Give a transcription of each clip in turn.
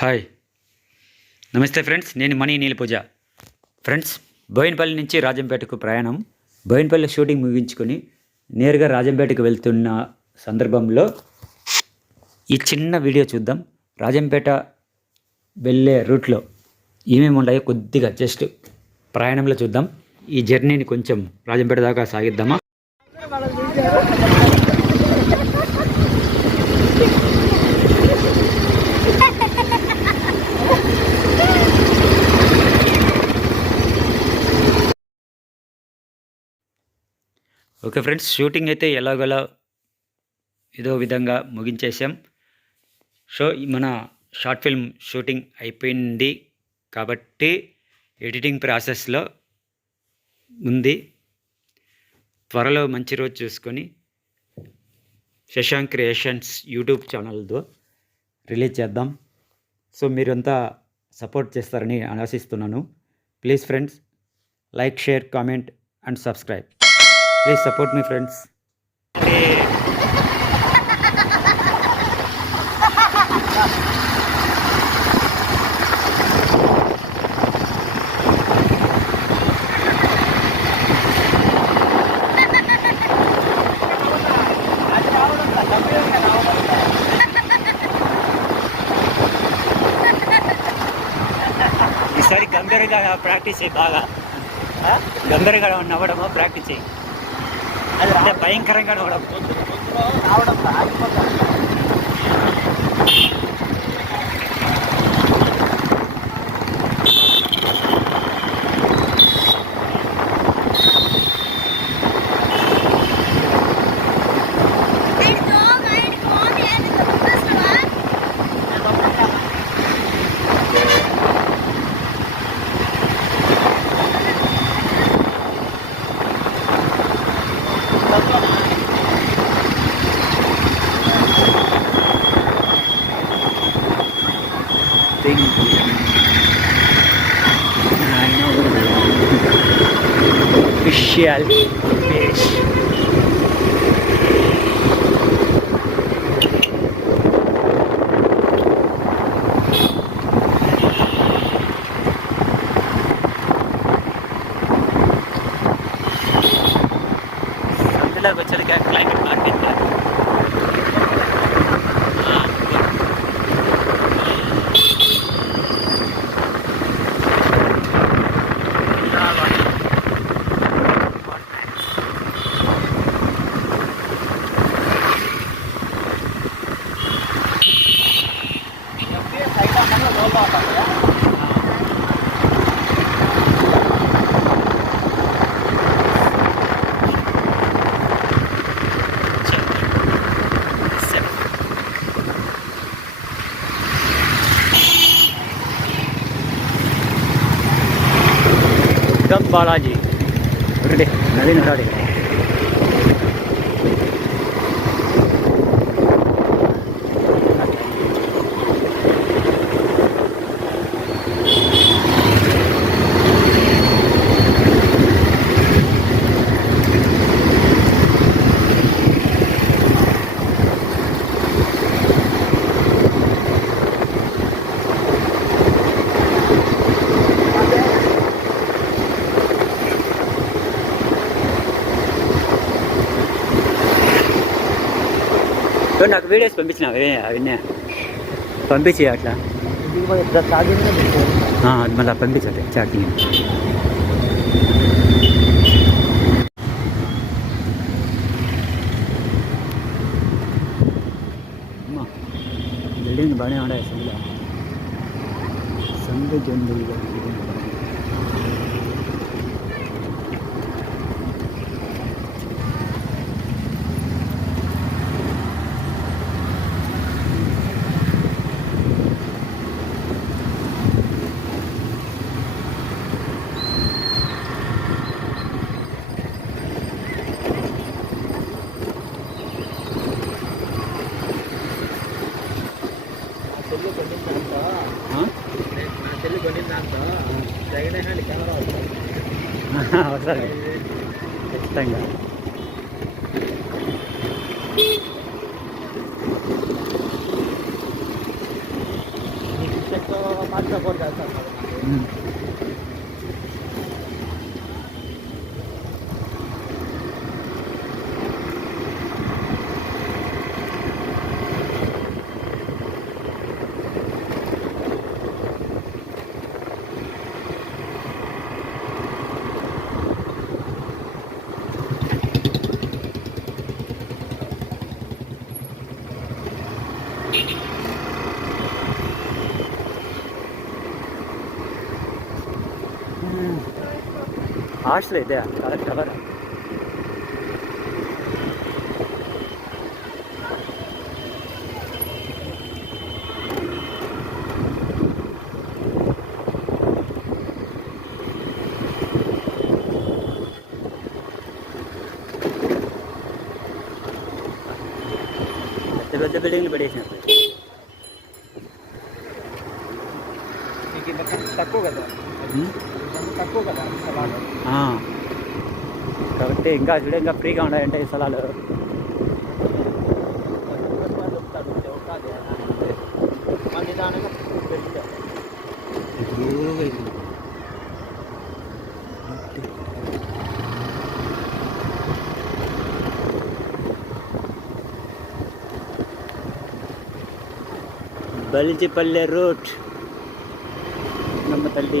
Hi నమస్తే friends నేను మణి నీల పూజ friends Boinapalli నుంచి రాజంపేటకు ప్రయాణం బోయినపల్లి షూటింగ్ ముగించుకొని నేరుగా రాజంపేటకు వెళ్తున్న సందర్భంలో ఈ చిన్న వీడియో చూద్దాం రాజంపేట వెళ్ళే రూట్లో ఏమేమి ఉన్నాయో కొద్దిగా జస్ట్ ప్రయాణంలో చూద్దాం ఈ జర్నీని కొంచెం రాజంపేట దాకా సాగిద్దామా ఓకే ఫ్రెండ్స్ షూటింగ్ అయితే ఎలాగోలా ఏదో విధంగా ముగించేసాం సో మన షార్ట్ ఫిల్మ్ షూటింగ్ అయిపోయింది కాబట్టి ఎడిటింగ్ ప్రాసెస్లో ఉంది త్వరలో మంచి రోజు చూసుకొని శశాంక్ క్రియేషన్స్ యూట్యూబ్ ఛానల్తో రిలీజ్ చేద్దాం సో మీరంతా సపోర్ట్ చేస్తారని ఆశిస్తున్నాను please friends like share comment and subscribe please support me friends ఈసారి గంభీరంగా ప్రాక్టీస్ చేయి బాగా గంభీరంగా నవ్వడము ప్రాక్టీస్ చేయి అది భయంకరంగా రావడం రావడం Yeah. ಸಿದ್ದಪ್ಪ ಬಾಲಾಜಿ ಹೊರಡಿ ఇప్పుడు నాకు వీడియోస్ పంపించిన అవన్నీ పంపించి అట్లా అది మళ్ళీ పంపించండి చాటింగ్ బిల్డింగ్ బాగానే ఉన్నాయి సందు సందు జందులు わかる液体が肉ちょっとたこれだったんだうん ಆಶ್ರಯ ಇದೆ ಕವರ್ పెద్ద బిల్డింగ్లు పడేసినప్పుడు తక్కువ కదా ಹೋಗೋದಾ ಆ ಸಬಾ ಹಾ ಕರೆಕ್ಟ್ ಏಂಗಾ ಇದೇಂಗಾ ಫ್ರೀಗ ಬನಾಯಂತೆ ಈ ಸಲಾಲಾ ನೋಡ್ತಾ ಇರ್ತೀವಿ ಓಡಾ ದೇನೆ ಮನ್ನಿಧಾನಕ್ಕೆ ಬೆಲ್ಲ ಇರೋ ಬೆಲ್ಲ ಬಲ್ಲಿಜಿಪಲ್ಲೆ ರೂಟ್ ನಮ್ಮ ತಲೆ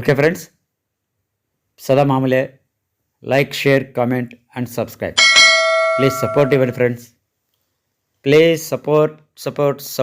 ఓకే ఫ్రెండ్స్ సదా మామూలే like share comment and subscribe please support ఇవ్వండి friends please support support support